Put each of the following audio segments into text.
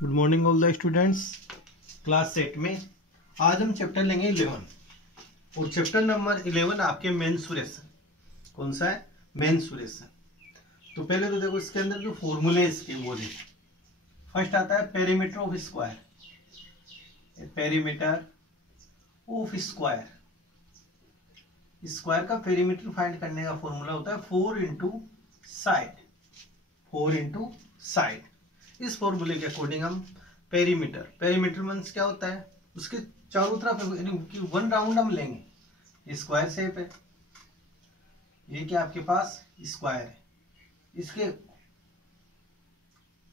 Good morning all the students. Class 8 में आज हम चैप्टर लेंगे 11 और चैप्टर नंबर 11 आपके मेंसुरेशन। कौन सा है? मेंसुरेशन। तो पहले तो देखो इसके अंदर जो फॉर्मूले इसके वो देखो। फर्स्ट आता है perimeter of square. Perimeter of square, square का पेरीमीटर फाइंड करने का फॉर्मूला होता है 4 इंटू साइड। 4 into side. इस फॉर्मूले के अकॉर्डिंग हम पेरीमीटर मींस क्या होता है, उसके चारों तरफ वन राउंड हम लेंगे। स्क्वायर शेप है, ये क्या आपके पास स्क्वायर है,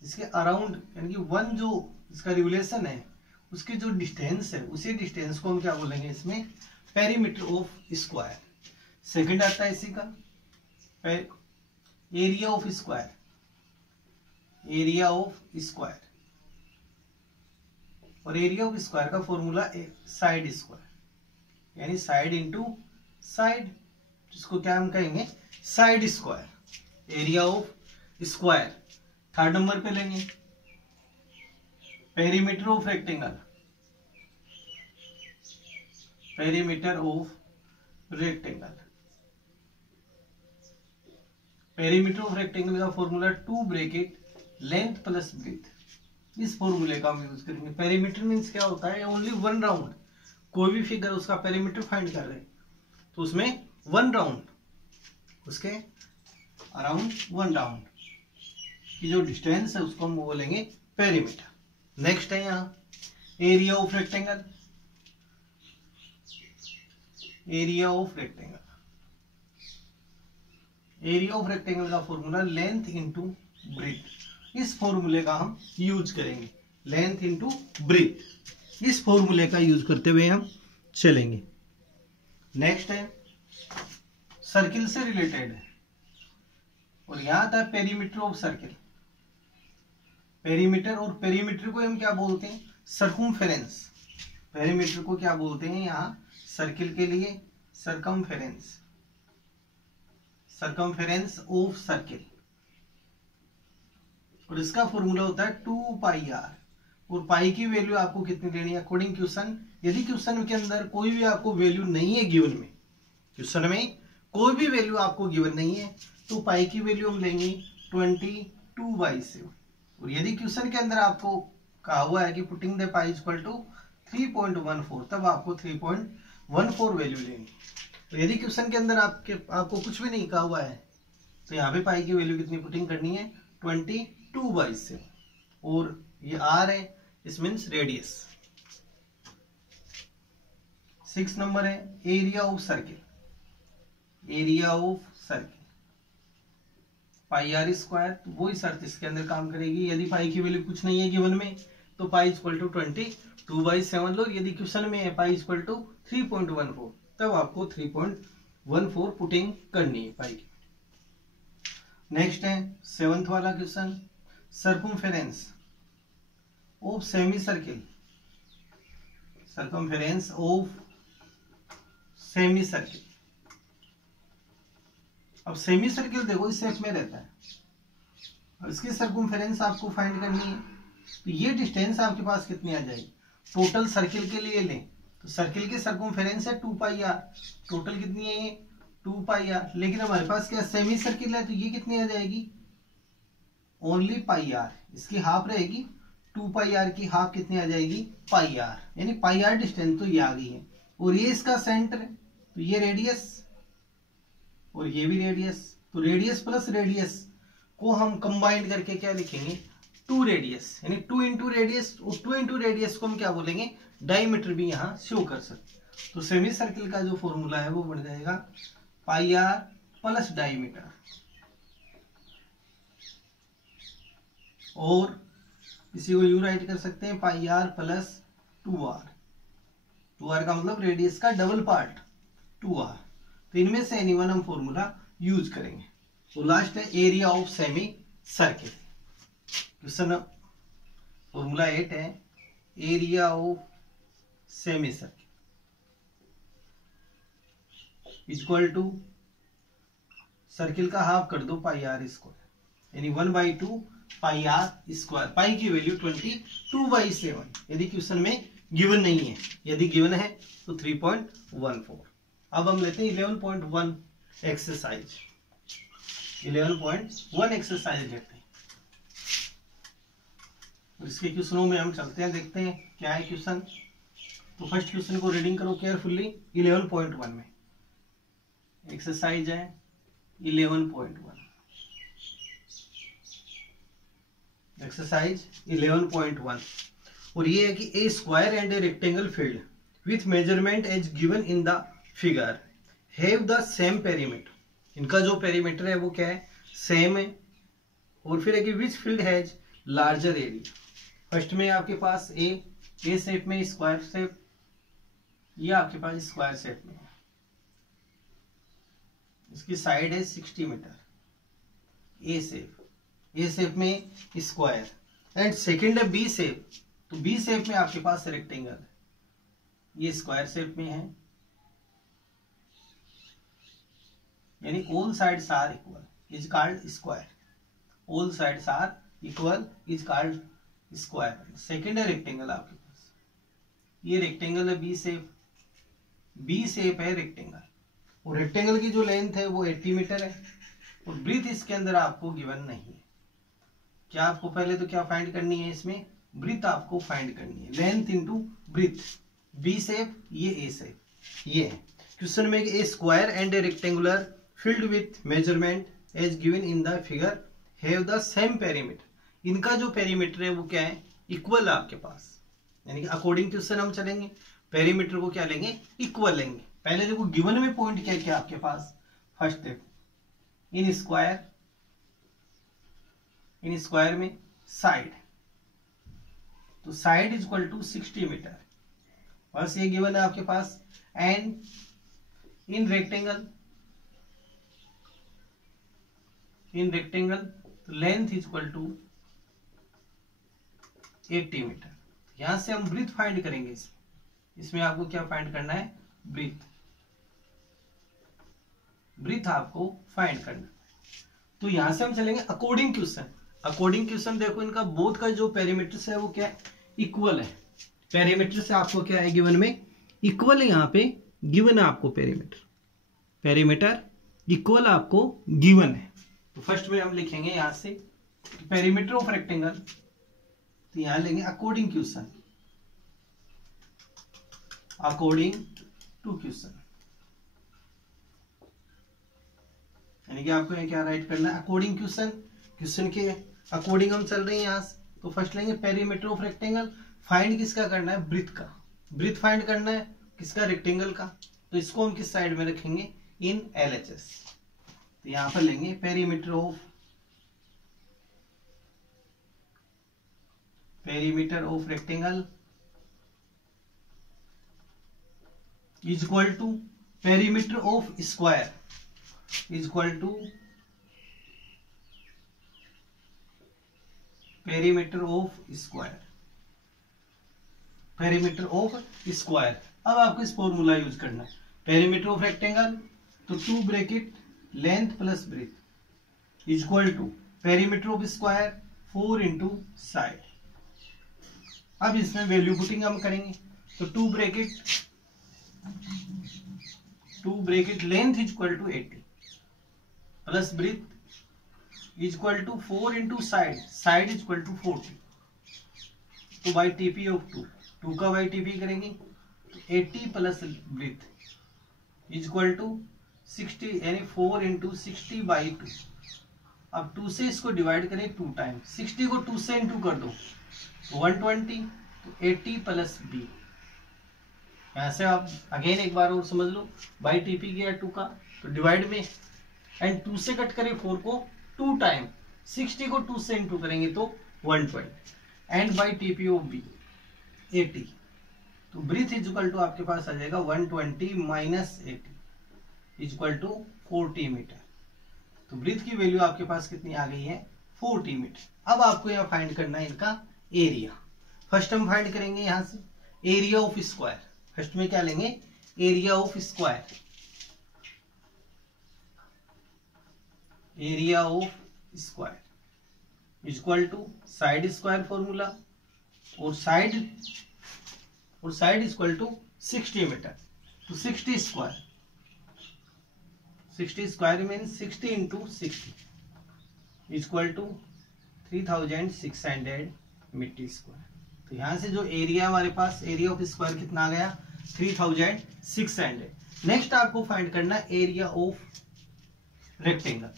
इसके अराउंड यानी कि वन जो इसका रिवोल्यूशन है उसकी जो डिस्टेंस है उसी डिस्टेंस को हम क्या बोलेंगे इसमें पेरीमीटर ऑफ स्क्वायर। सेकंड आता है इसी का area of square. Area of square और एरिया ऑफ स्क्वायर का फॉर्मूला साइड स्क्वायर यानी साइड इंटू साइड, जिसको क्या हम कहेंगे side square. Area of square. Third number पे लेंगे perimeter of rectangle. Perimeter of rectangle. Perimeter of rectangle का formula 2 bracket length plus breadth. इस फॉर्मूले का हम यूज करेंगे। पेरीमीटर मींस क्या होता है, ओनली वन राउंड। कोई भी फिगर उसका पेरीमीटर फाइंड कर रहे हैं तो उसमें वन राउंड, उसके अराउंड वन राउंड की जो डिस्टेंस है उसको हम बोलेंगे पेरीमीटर। नेक्स्ट है यहाँ area of rectangle. Area of rectangle. Area of rectangle का फॉर्मूला लेंथ इंटू ब्रेथ। इस फॉर्मूले का हम यूज करेंगे, लेंथ इंटू ब्रेथ। इस फॉर्मूले का यूज करते हुए हम चलेंगे। नेक्स्ट है सर्किल से रिलेटेड है और यहां आता है पेरीमीटर ऑफ सर्किल। पेरीमीटर और पेरीमीटर को हम क्या बोलते हैं सर्कमफेरेंस। पेरीमीटर को क्या बोलते हैं यहाँ सर्किल के लिए सर्कमफेरेंस। सर्कमफेरेंस ऑफ सर्किल और इसका फॉर्मूला होता है 2 पाई आर। और पाई की वैल्यू आपको कितनी लेनी है अकॉर्डिंग क्वेश्चन। यदि क्वेश्चन के अंदर कोई भी आपको वैल्यू नहीं है गिवन में, क्वेश्चन में कोई भी वैल्यू आपको गिवन नहीं है तो पाई की वैल्यू हम लेंगे 22/7। और यदि क्वेश्चन के अंदर आपको कहा हुआ है कि putting the pi equal to 3.14 तब आपको 3.14 वैल्यू लेंगे। तो यदि क्वेश्चन के अंदर आपको कुछ भी नहीं कहा हुआ है तो यहाँ पे पाई की वैल्यू कितनी पुटिंग करनी है 22/7 और ये आर है, इस मीन्स रेडियस। 6 नंबर है area of circle. Area of circle pi are square. तो वही शर्त इसके अंदर काम करेगी। यदि पाई की वैल्यू कुछ नहीं है गिवन में तो पाई इक्वल टू 22/7 लो। यदि क्वेश्चन में है पाई इक्वल टू 3.14 तब आपको 3.14 पुटिंग करनी है पाई की। नेक्स्ट है 7th वाला question circumference of semi circle. Circumference of semi circle. अब सेमी सर्किल देखो इस शेप में रहता है और इसकी सर्कमफेरेंस आपको फाइंड करनी है। तो ये डिस्टेंस आपके पास कितनी आ जाएगी टोटल सर्किल के लिए लें तो सर्किल की सर्कमफेरेंस है 2 पाई आर। टोटल कितनी है ये 2 पाई आर। लेकिन हमारे पास क्या सेमी सर्किल है तो ये कितनी आ जाएगी ओनली पाई आर। इसकी हाफ रहेगी 2 पाई आर की हाफ कितनी आ जाएगी पाई आर, यानी पाई आर डिस्टेंस तो ये आ गई है। और ये इसका सेंटर है तो ये रेडियस और ये भी रेडियस। तो रेडियस प्लस रेडियस को हम कंबाइंड करके क्या लिखेंगे 2 रेडियस, यानी 2 इंटू रेडियस। और 2 इंटू रेडियस को हम क्या बोलेंगे डायमीटर भी यहाँ शो कर सकते। तो सेमी सर्किल का जो फॉर्मूला है वो बन जाएगा पाई आर प्लस डायमीटर और इसी को यू राइट कर सकते हैं पाई आर प्लस 2r। 2r का मतलब रेडियस का डबल पार्ट 2r। तो इनमें से एनी वन हम फॉर्मूला यूज करेंगे। तो लास्ट है area of semi circle. Question formula 8 है area of semi circle equal to circle का हाफ कर दो पाई आर स्क्वायर यानी 1/2 पाई आर स्क्वायर। पाई की वैल्यू 22/7 यदि क्वेश्चन में गिवन नहीं है, यदि गिवन है तो 3.14। अब हम लेते हैं 11.1 एक्सरसाइज। 11.1 एक्सरसाइज लेते हैं। इसके क्वेश्चनों में हम चलते हैं, देखते हैं क्या है क्वेश्चन। तो फर्स्ट क्वेश्चन को रीडिंग करो केयरफुली। 11.1 में एक्सरसाइज है 11.1। एक्सरसाइज 11.1 और ये है कि a square and a rectangle field with measurement as given in the figure have the same perimeter. इनका जो पेरीमीटर है वो क्या है, सेम है। और फिर है कि which field has larger area. First में आपके पास ए शेप में, स्क्वायर शेप, ये आपके पास स्क्वायर शेप में है। इसकी साइड है 60 मीटर। ए शेप में स्क्वायर। एंड सेकंड है बी शेप। तो बी शेप में आपके पास रेक्टेंगल है, ये स्क्वायर शेप में है, यानी all sides are equal is called square. All sides are equal is called square. Second है रेक्टेंगल आपके पास, ये रेक्टेंगल है बी शेप। बी शेप है रेक्टेंगल और रेक्टेंगल की जो लेंथ है वो 80 मीटर है और ब्रीथ इसके अंदर आपको गिवन नहीं है। क्या आपको पहले तो क्या फाइंड करनी है, इसमें ब्रीथ आपको फाइंड करनी है। Length into breadth. B shape, ये ए शेप, ये है क्वेश्चन में। A square and a rectangular field with measurement as given in the figure have the same perimeter. इनका जो पेरीमीटर है वो क्या है, इक्वल है आपके पास। यानी कि अकॉर्डिंग क्वेश्चन हम चलेंगे, पेरीमीटर को क्या लेंगे, इक्वल लेंगे। पहले देखो गिवन में पॉइंट क्या क्या आपके पास। फर्स्ट देखो इन स्क्वायर में साइड, तो side is equal to 60 meter, बस ये गिवन है आपके पास। And in rectangle length is equal to 80 meter. यहां से हम ब्रीथ फाइंड करेंगे। इसमें आपको क्या फाइंड करना है, ब्रीथ आपको फाइंड करना है। तो यहां से हम चलेंगे अकॉर्डिंग क्वेश्चन। देखो इनका बोथ का जो पेरीमीटर है वो क्या है, इक्वल है। पेरीमीटर से आपको क्या है गिवन में, इक्वल है। यहाँ पे गिवन है आपको पेरीमीटर इक्वल आपको गिवन है। तो फर्स्ट में हम लिखेंगे यहां से पेरीमीटर ऑफ रेक्टेंगल, तो यहां लेंगे अकॉर्डिंग टू क्वेश्चन। यानी कि आपको क्या राइट करना है, अकॉर्डिंग क्वेश्चन के अकॉर्डिंग हम चल रहे हैं यहां से। तो फर्स्ट लेंगे पेरीमीटर ऑफ रेक्टेंगल, फाइंड किसका करना है, ब्रीथ का। ब्रीथ फाइंड करना है किसका, रेक्टेंगल का। तो इसको हम किस साइड में रखेंगे, इन LHS। तो यहां पर लेंगे perimeter of rectangle is equal to perimeter of square is equal to perimeter of square. अब आपको इस फॉर्मूला यूज करना है। पेरीमीटर ऑफ रेक्टेंगल, तो 2 bracket length plus breadth is equal to perimeter of square 4 into side. अब इसमें value putting हम करेंगे। तो 2 bracket length is equal to 80 plus breadth is equal to 4 into side is equal to 40। तो by TP of 2 का by TP करेंगे, तो 80 plus breadth is equal to 60, यानी 4 इंटू 60 बाई 2। अब 2 से इसको डिवाइड करें 2 टाइम, 60 को 2 से इंटू कर दो 120, तो 80 प्लस B। यहां से आप अगेन एक बार और समझ लो, बाई TP गया 2 का, तो डिवाइड में एंड 2 से कट करें 4 को 2 टाइम, 60 को 2 से इंटू करेंगे तो 120, and by TP of B 80। तो ब्रीथ इज इक्वल टू आपके पास आ जाएगा 120 minus 80 is equal to 40 metre. तो ब्रीथ की वैल्यू आपके पास कितनी आ गई है, 40 मीटर। अब आपको यहाँ फाइंड करना है इनका एरिया। फर्स्ट हम फाइंड करेंगे यहां से एरिया ऑफ स्क्वायर। फर्स्ट में क्या लेंगे, area of square. Equal to side square formula, और साइड इक्वल टू 60 मीटर, तो 60 square means 60 into 60 equal to 3600 metre square. तो यहां से जो एरिया हमारे पास, एरिया ऑफ स्क्वायर कितना आ गया, 3600। नेक्स्ट आपको फाइंड करना area of rectangle.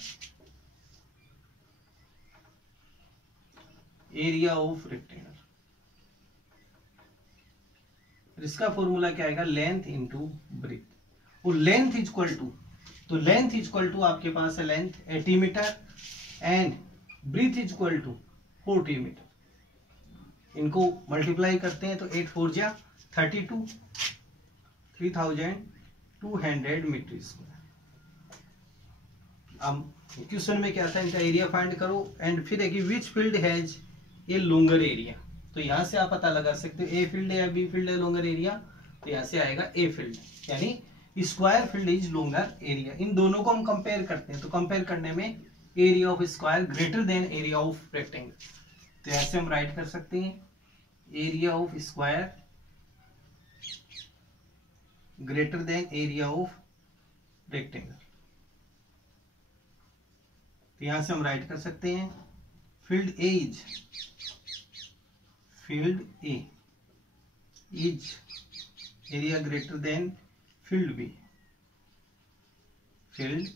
Area of rectangle, इसका फॉर्मूला क्या आएगा, लेंथ इंटू ब्रेथ। और लेंथ इक्वल टू, तो लेंथ इक्वल टू आपके पास है length 80 metre and breadth equal to 40 metre. इनको मल्टीप्लाई करते हैं तो 8 4 जा 32, 3200 मीटर स्क्वायर। अब क्वेश्चन में क्या था, इनका एरिया फाइंड करो एंड फिर है कि which field has a longer area. तो यहां से आप पता लगा सकते हो ए फील्ड है या बी फील्ड है लॉन्गर एरिया, तो यहां से आएगा ए फील्ड, यानी square field is longer area. इन दोनों को हम कंपेयर करते हैं, तो कंपेयर करने में area of square greater than area of rectangle, तो ऐसे हम राइट कर सकते हैं area of square greater than area of rectangle. तो यहां से हम राइट कर सकते हैं field A is area greater than field B. Field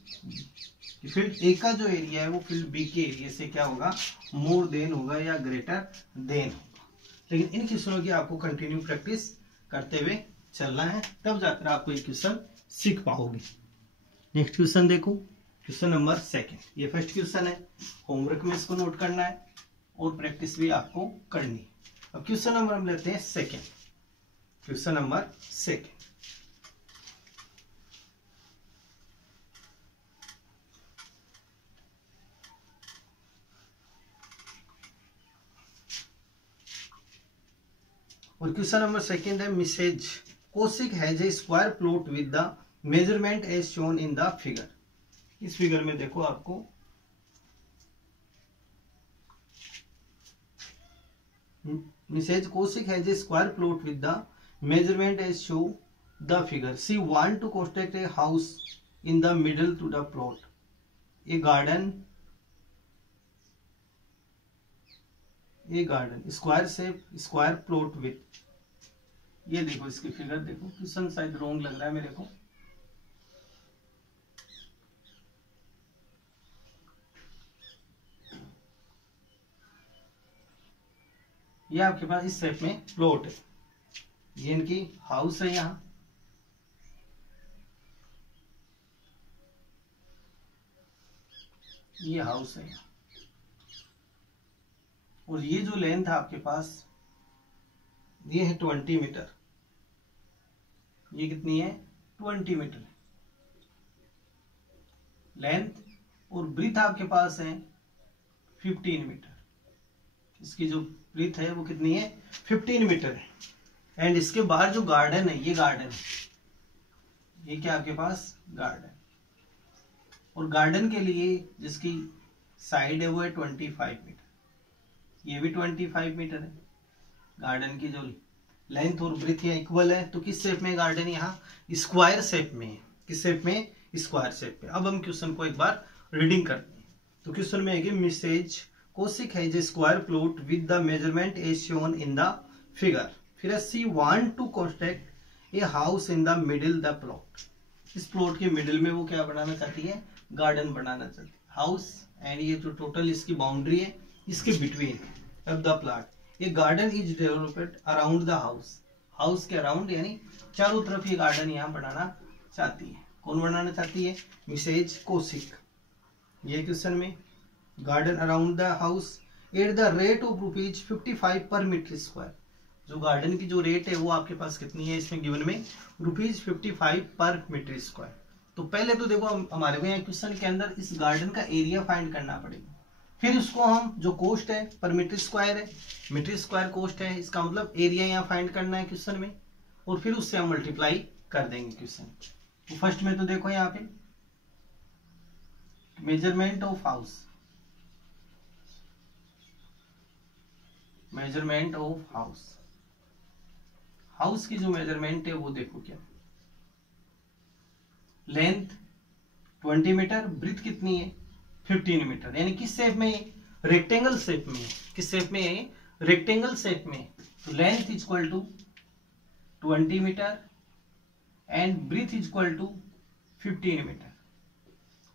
A का जो एरिया है वो फील्ड बी के एरिया से क्या होगा, मोर देन होगा या ग्रेटर देन होगा। लेकिन इन क्वेश्चनों की आपको कंटिन्यू प्रैक्टिस करते हुए चलना है, तब जाकर आपको ये क्वेश्चन सीख पाओगे। नेक्स्ट क्वेश्चन देखो, क्वेश्चन नंबर 2। ये फर्स्ट क्वेश्चन है, होमवर्क में इसको नोट करना है और प्रैक्टिस भी आपको करनी है। अब क्वेश्चन नंबर हम लेते हैं 2। क्वेश्चन नंबर 2, और क्वेश्चन नंबर 2 है Mrs Kaushik has a square plot with the measurement as shown in the figure. इस फिगर में देखो आपको Mrs Kaushik has a square plot with the measurement as show the figure. She want to construct a house in the middle to the plot, a garden square shape square plot with. ये देखो इसकी figure देखो, question शायद wrong लग रहा है मेरे को। ये आपके पास इस शेप में प्लॉट है, ये इनकी हाउस है यहां, ये हाउस है यहां, और ये जो लेंथ है आपके पास ये है 20 मीटर। ये कितनी है, 20 मीटर लेंथ, और ब्रीथ आपके पास है 15 मीटर। इसकी जो ब्रीथ है वो कितनी है, 15 मीटर है। एंड इसके बाहर जो गार्डन है, ये गार्डन है, ये क्या आपके पास गार्डन, और गार्डन के लिए जिसकी साइड है वो है 25 मीटर, ये भी 25 मीटर है। गार्डन की जो लेंथ और ब्रीथ है इक्वल है, तो किस शेप में गार्डन, यहाँ स्क्वायर शेप में है। किस शेप में, स्क्वायर शेप में। अब हम क्वेश्चन को एक बार रीडिंग करते हैं। तो क्वेश्चन में है कि Mrs Kaushik has a square plot with the measurement as shown in the figure. फिर she want to construct a house in the middle the plot. इस प्लॉट के मिडिल में वो क्या बनाना चाहती है, गार्डन बनाना चाहती है, हाउस। एंड ये जो टोटल इसकी बाउंड्री है इसके बिटवीन ऑफ द प्लॉट, ये garden is developed around the house. House के अराउंड यानी चारों तरफ ये गार्डन यहाँ बनाना चाहती है। कौन बनाना चाहती है, मिसेज कोशिक। ये क्वेश्चन में garden around the house at the rate of ₹55 पर मीटर स्क्वायर। जो गार्डन की जो रेट है वो आपके पास कितनी है, इसमें गिवन में ₹55 पर मीटर स्क्वायर। तो पहले तो देखो हमारे को यहाँ क्वेश्चन के अंदर इस गार्डन का एरिया फाइंड करना पड़ेगा, फिर उसको हम जो कोस्ट है पर मीटर स्क्वायर है, मीटर स्क्वायर कोस्ट है, इसका मतलब एरिया यहाँ फाइंड करना है क्वेश्चन में, और फिर उससे हम मल्टीप्लाई कर देंगे क्वेश्चन। तो फर्स्ट में तो देखो यहाँ पे measurement of house, measurement of house, house की जो मेजरमेंट है वो देखो क्या, लेंथ 20 मीटर, ब्रीथ कितनी है 15 मीटर, यानी किस शेप में है, रेक्टेंगल शेप में है, किस शेप में है, रेक्टेंगल शेप में। तो length is equal to 20 metre and breadth is equal to 15 metre.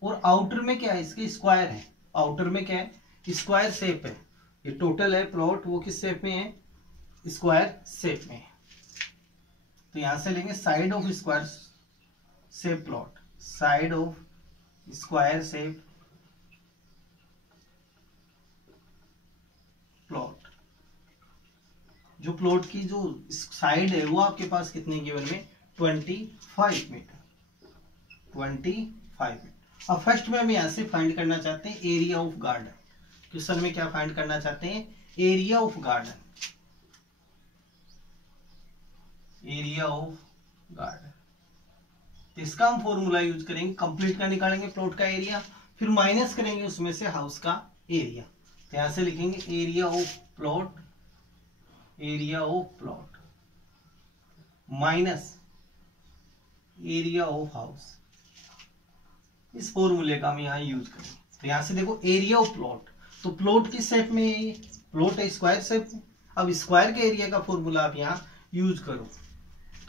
और आउटर में क्या है, इसके स्क्वायर है, आउटर में क्या है, स्क्वायर शेप है। ये टोटल है प्लॉट वो किस शेप में है, स्क्वायर शेप में है। तो यहां से लेंगे side of square shape plot, side of square shape plot. जो प्लॉट की जो साइड है वो आपके पास कितने गिवन में 25 मीटर, 25 मीटर। अब फर्स्ट में हम यहां से फाइंड करना चाहते हैं एरिया ऑफ गार्डन। क्वेश्चन में क्या फाइंड करना चाहते हैं, area of garden, area of garden. तो इसका हम फॉर्मूला यूज करेंगे, कंप्लीट का निकालेंगे प्लॉट का एरिया, फिर माइनस करेंगे उसमें से हाउस का एरिया। तो यहां से लिखेंगे area of plot, area of plot minus area of house. इस फॉर्मूले का हम यहाँ यूज करेंगे। तो यहां से देखो एरिया ऑफ प्लॉट, तो प्लॉट किस शेप में है, प्लॉट है स्क्वायर शेप में। अब स्क्वायर के एरिया का फॉर्मूला आप यहाँ यूज करो,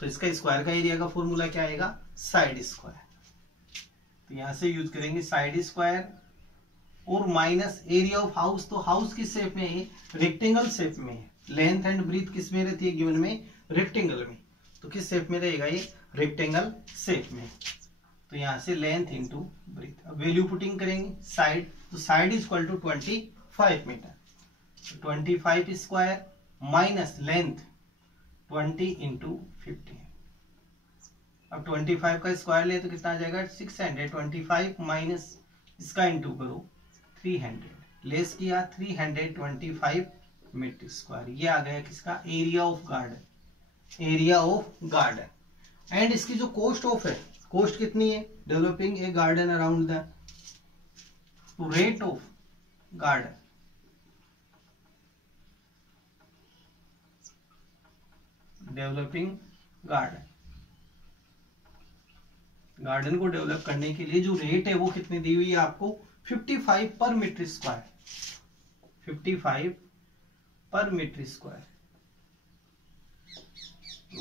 तो इसका स्क्वायर का एरिया का फॉर्मूला क्या आएगा, साइड स्क्वायर। तो यहां से यूज करेंगे साइड स्क्वायर और माइनस एरिया ऑफ हाउस। तो हाउस किस शेप में है, रेक्टेंगल शेप में है। लेंथ एंड ब्रीथ किस में रहती है गिवन में, रेक्टेंगल में। तो किस शेप में रहेगा ये, रेक्टेंगल शेप में। तो यहां से लेंथ इंटू ब्रीथ। अब वैल्यू पुटिंग करेंगे साइड, तो side is equal to 25 metre, 25 square minus length 20 into 15। अब 25 का स्क्वायर ले तो कितना आ जाएगा 600, 25 माइनस इसका इंटू करो 300, लेस किया 325 मीटर स्क्वायर। ये आ गया किसका, area of garden, area of garden. And इसकी जो कॉस्ट ऑफ है, कॉस्ट कितनी है, developing a garden around the, तो rate of garden, developing garden, garden को डेवलप करने के लिए जो रेट है वो कितनी दी हुई है आपको, 55 पर मीटर स्क्वायर, 55 पर मीटर स्क्वायर,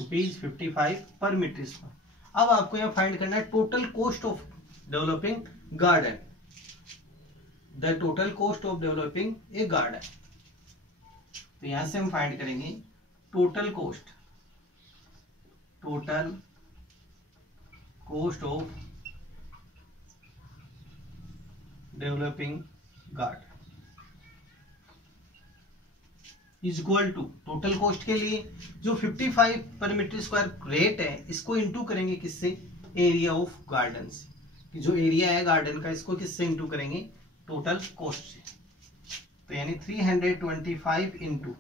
₹55 पर मीटर स्क्वायर। अब आपको यहां फाइंड करना है total cost of developing garden, the total cost of developing a garden. तो यहां से हम फाइंड करेंगे total cost, total cost of developing garden is equal to, total cost के लिए जो 55 पर मीटर स्क्वायर रेट है इसको इंटू करेंगे किससे, एरिया ऑफ गार्डन से। जो एरिया है गार्डन का इसको किससे इंटू करेंगे, टोटल कॉस्ट से। तो यानी 325 इंटू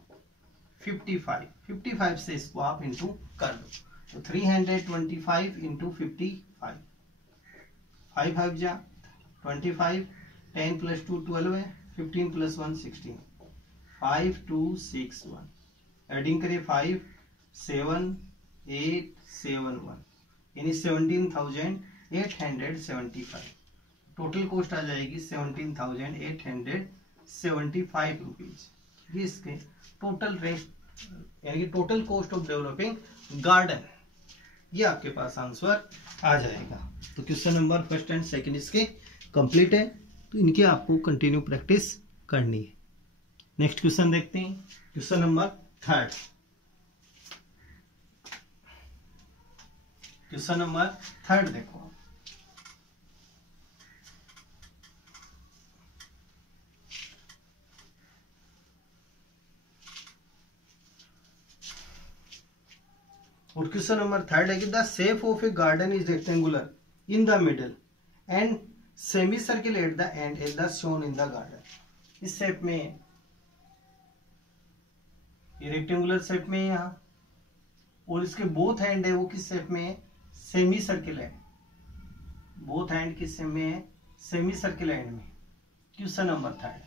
55, 55 से इसको आप इंटू कर दो, तो 325 इंटू 55, 5 5 जा 25, 10 प्लस 2 12 है, 15 प्लस 1 16, 5261। एडिंग करें 5 7 8 7 1, यानी 17,875। टोटल कॉस्ट आ जाएगी 17,875 रुपीज। ये इसके टोटल रेट, यानी कि total cost of developing garden, ये आपके पास आंसर आ जाएगा। तो question number first and second इसके कंप्लीट है, तो इनके आपको कंटिन्यू प्रैक्टिस करनी है। नेक्स्ट क्वेश्चन देखते हैं, question number third. Question number third देखो, और क्वेश्चन नंबर थर्ड है कि the shape of a garden is rectangular in the middle and semi circle at the end as the shown in the garden. इस shape में, ये rectangular shape में है यहाँ, और इसके बोथ हैंड है वो किस शेप में है, सेमी सर्किल है। बोथ हैंड किस में है, सेमी सर्किल एंड में। क्वेश्चन नंबर थर्ड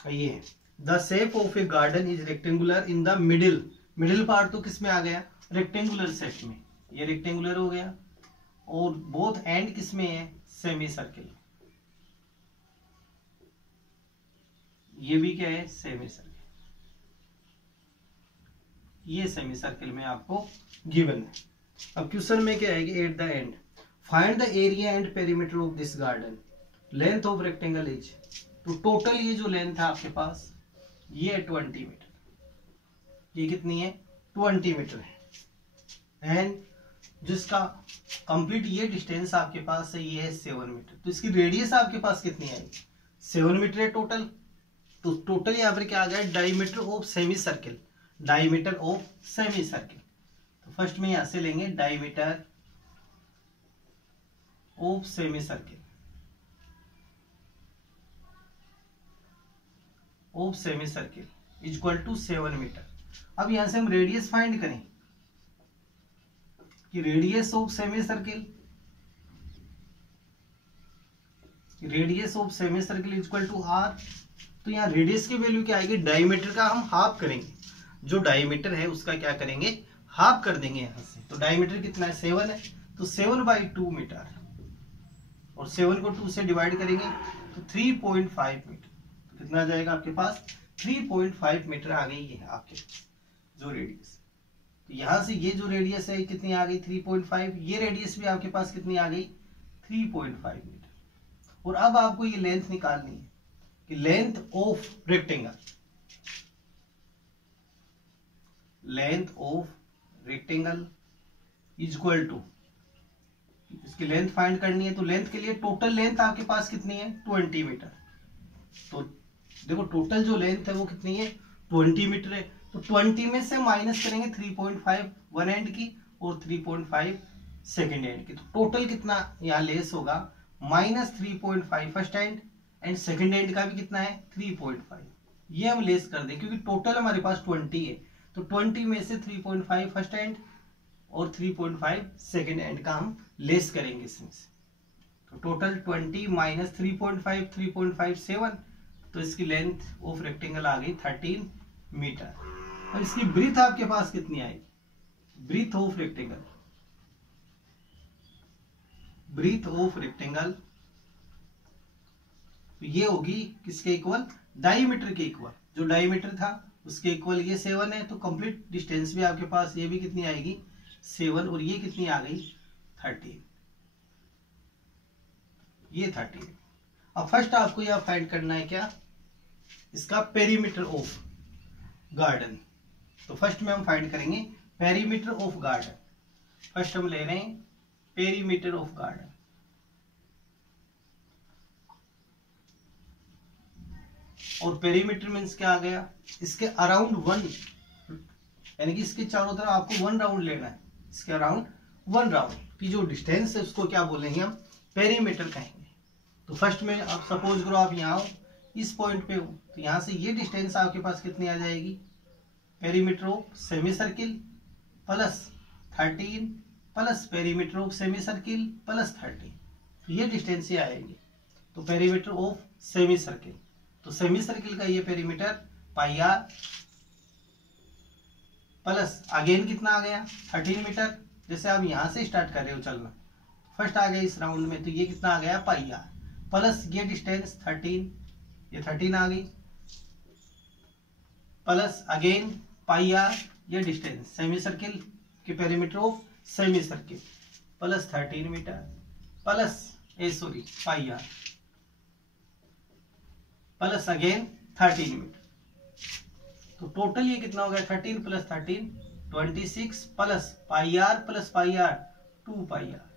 है ये, the shape of a garden is rectangular in the middle, middle part तो किस में आ गया, रेक्टेंगुलर शेप में, ये रेक्टेंगुलर हो गया, और बोथ एंड किस में है, सेमी सर्किल, ये भी क्या है, सेमी सर्किल, ये सेमी सर्किल में आपको गिवन है। अब क्वेश्चन में क्या आएगी, eight the and find the area and perimeter of this garden, length of rectangle is, तो टोटल ये जो लेंथ है आपके पास ये है 20 मीटर, ये कितनी है, 20 मीटर है, एंड जिसका कंप्लीट ये डिस्टेंस आपके पास है ये है 7 मीटर, तो इसकी रेडियस आपके पास कितनी आएगी, 7 मीटर है टोटल, तो टोटल यहाँ पर क्या आ गया, diameter of semi circle, diameter of semi circle, तो फर्स्ट में यहां से लेंगे diameter of semi circle, of semi circle equal to 7 metre. अब यहां से हम रेडियस फाइंड करें कि radius of semi circle, radius of semi circle equal to r, तो यहाँ रेडियस की वैल्यू क्या आएगी, डायमीटर का हम हाफ करेंगे, जो डायमीटर है उसका क्या करेंगे, हाफ कर देंगे यहां से, तो डायमीटर कितना है, 7 है, तो 7/2 मीटर, और 7 को 2 से डिवाइड करेंगे तो 3.5 मीटर, तो कितना आ जाएगा आपके पास, 3.5 मीटर आ गई है आपके जो रेडियस, तो यहां से ये जो रेडियस है कितनी आ गई, 3.5, ये रेडियस भी आपके पास कितनी आ गई, 3.5 मीटर। और अब आपको ये लेंथ निकालनी है कि length of rectangle, length of rectangle is equal to, इसकी लेंथ फाइंड करनी है, तो लेंथ के लिए टोटल लेंथ आपके पास कितनी है, 20 मीटर, तो देखो टोटल जो लेंथ है वो कितनी है, 20 मीटर है, तो 20 में से माइनस करेंगे 3.5 वन एंड की और 3.5 सेकेंड एंड की, तो टोटल कितना यहाँ लेस होगा, -3.5 फर्स्ट एंड सेकेंड एंड का भी कितना है, 3.5, ये हम लेस कर दें क्योंकि टोटल हमारे पास 20 है, तो 20 में से 3.5 फर्स्ट एंड और 3.5 सेकेंड एंड का हम लेस करेंगे इसमें से, तो टोटल 20 माइनस 3.5 3.5 7, तो इसकी लेंथ ऑफ रेक्टेंगल आ गई 13 मीटर। और इसकी ब्रीथ आपके पास कितनी आएगी, breadth of rectangle, breadth of rectangle ये होगी किसके इक्वल, डायमीटर के इक्वल, जो डायमीटर था उसके इक्वल ये 7 है, तो कंप्लीट डिस्टेंस भी आपके पास ये भी कितनी आएगी 7, और ये कितनी आ गई 13, ये 13। अब फर्स्ट आपको यह फाइंड करना है क्या, इसका पेरीमीटर ऑफ गार्डन, तो फर्स्ट में हम फाइंड करेंगे पेरीमीटर ऑफ गार्डन, फर्स्ट हम ले रहे हैं पेरीमीटर ऑफ गार्डन, और पेरीमीटर मीन्स क्या आ गया, इसके अराउंड 1, यानी कि इसके चारों तरफ आपको 1 राउंड लेना है, इसके अराउंड 1 राउंड की जो डिस्टेंस है उसको क्या बोलेंगे हम, पेरीमीटर कहेंगे। तो फर्स्ट में आप सपोज करो आप यहाँ हो, इस पॉइंट पे हो, तो यहाँ से ये डिस्टेंस आपके पास कितनी आ जाएगी, perimeter of semi circle plus 13 plus perimeter of semi circle plus 13, तो ये डिस्टेंस ही आएंगे। तो पेरीमीटर ऑफ सेमी सर्किल, तो सेमी सर्किल का ये perimeter pi r plus again कितना आ गया 13 मीटर, जैसे आप यहां से स्टार्ट कर रहे हो चलना, फर्स्ट आ गया इस राउंड में, तो ये कितना आ गया पाई आर प्लस ये डिस्टेंस 13, ये 13 आ गई, प्लस अगेन पाई आर ये डिस्टेंस सेमी सर्किल के perimeter of semi circle plus 13 metre plus pi r plus again 13 metre, तो टोटल ये कितना हो गया 13 plus 13 26 plus pi r 2 pi r,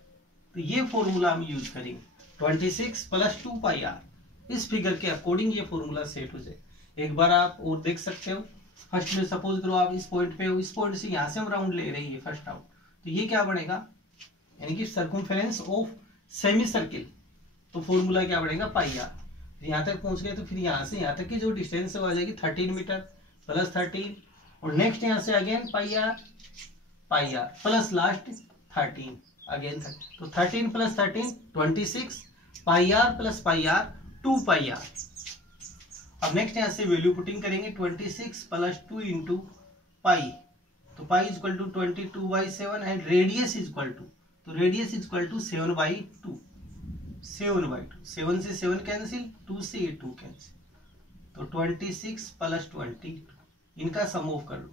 तो ये फॉर्मूला हम यूज करेंगे 26 प्लस 2 पाई आर, इस फिगर के अकॉर्डिंग ये फॉर्मूला सेट हो जाए। एक बार आप और देख सकते हो, फर्स्ट में सपोज करो आप इस पॉइंट पे हो, इस पॉइंट से यहां से हम राउंड ले रहे हैं फर्स्ट राउंड, तो ये क्या बनेगा, यानी कि सर्कमफेरेंस ऑफ सेमी सर्किल, तो फॉर्मूला क्या बनेगा पाई आर, यहाँ तक पहुंच गए तो फिर यहाँ से यहाँ तक की जो डिस्टेंस है वो आ जाएगी 13 मीटर प्लस 13, और नेक्स्ट यहाँ से again pi r plus last 13 again, तो 13 plus 13 26 pi r plus pi r 2 pi r. अब नेक्स्ट यहाँ से वैल्यू पुटिंग करेंगे 26 प्लस 2 इंटू पाई, तो pi is equal to 22/7 and radius is equal to, तो रेडियस इज इक्वल टू 7/2, 7/2, 7 से 7 cancel, 2 से 2 cancel, तो 26 प्लस 20, इनका सम ऑफ कर लो,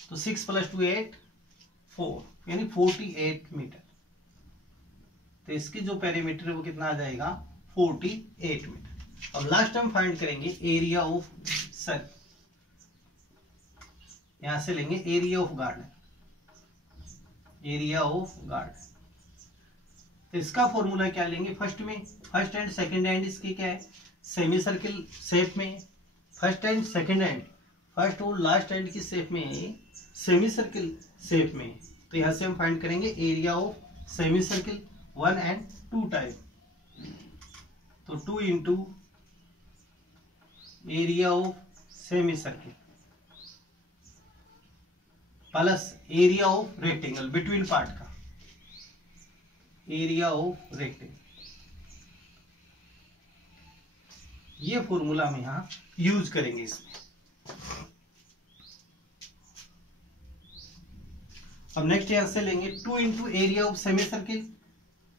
तो 6 प्लस 2 8, 4 यानी 48 मीटर। तो इसकी जो पेरीमीटर है वो कितना आ जाएगा 48 मीटर। और लास्ट हम फाइंड करेंगे एरिया ऑफ सर्कल, यहां से लेंगे area of garden, area of garden. तो इसका फॉर्मूला क्या लेंगे, फर्स्ट एंड सेकंड एंड इसके क्या है सेमी सर्किल शेप में, first and second and, first और लास्ट एंड की शेप में है, सेमी सर्किल शेप में। तो यहां से हम फाइंड करेंगे area of semi circle 1 and 2 type, तो 2 into area of semi circle plus area of rectangle between part का, एरिया ऑफ रेक्टेंगल, ये फॉर्मूला हम यहां यूज करेंगे इसमें। अब नेक्स्ट यहां से लेंगे 2 into area of semi circle,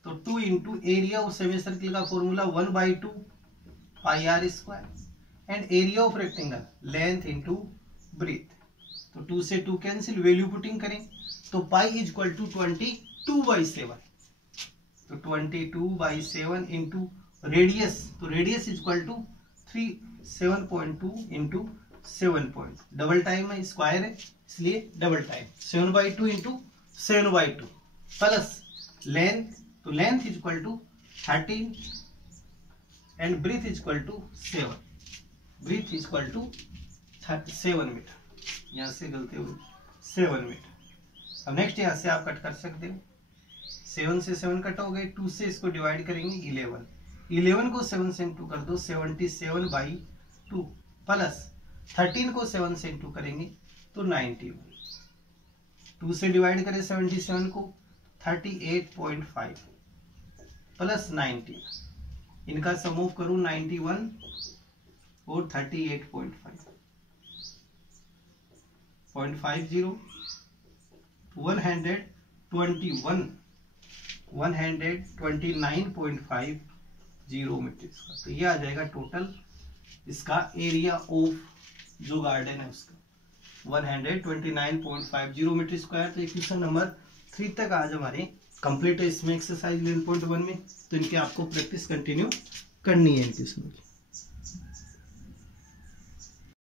तो 2 into area of semi circle का formula 1/2 pi are square and area of rectangle length into breadth, तो 2 से 2 कैंसिल, वैल्यू पुटिंग करें तो पाई इज इक्वल टू 22/7, तो 22/7 इंटू रेडियस, तो radius is equal to 7.2 into 7. Double time है, square है इसलिए double time, 7/2 into 7/2 plus length, तो length is equal to 13 and breadth is equal to 7, breadth is equal to 7 meter, यहां से गलती हुई 7 मीटर। अब नेक्स्ट यहां से आप कट कर सकते हो, 7 से 7 कट हो गए, 2 से इसको डिवाइड करेंगे 11 को 7 से इंटू कर दो 77/2 प्लस 13 को 7 से इंटू करेंगे तो 91, 2 से डिवाइड करें 77 को 38.5 प्लस 90, इनका सम ऑफ करूं 91 और 38.5, 129.50 मीटर स्क्वायर। तो ये आ जाएगा टोटल इसका एरिया ऑफ जो गार्डन है उसका 129.50 मीटर स्क्वायर। तो क्वेश्चन नंबर 3 तक आज हमारे कंप्लीट है इसमें एक्सरसाइज 11.1 में, तो इनके आपको प्रैक्टिस कंटिन्यू करनी है इन क्वेश्चनों की।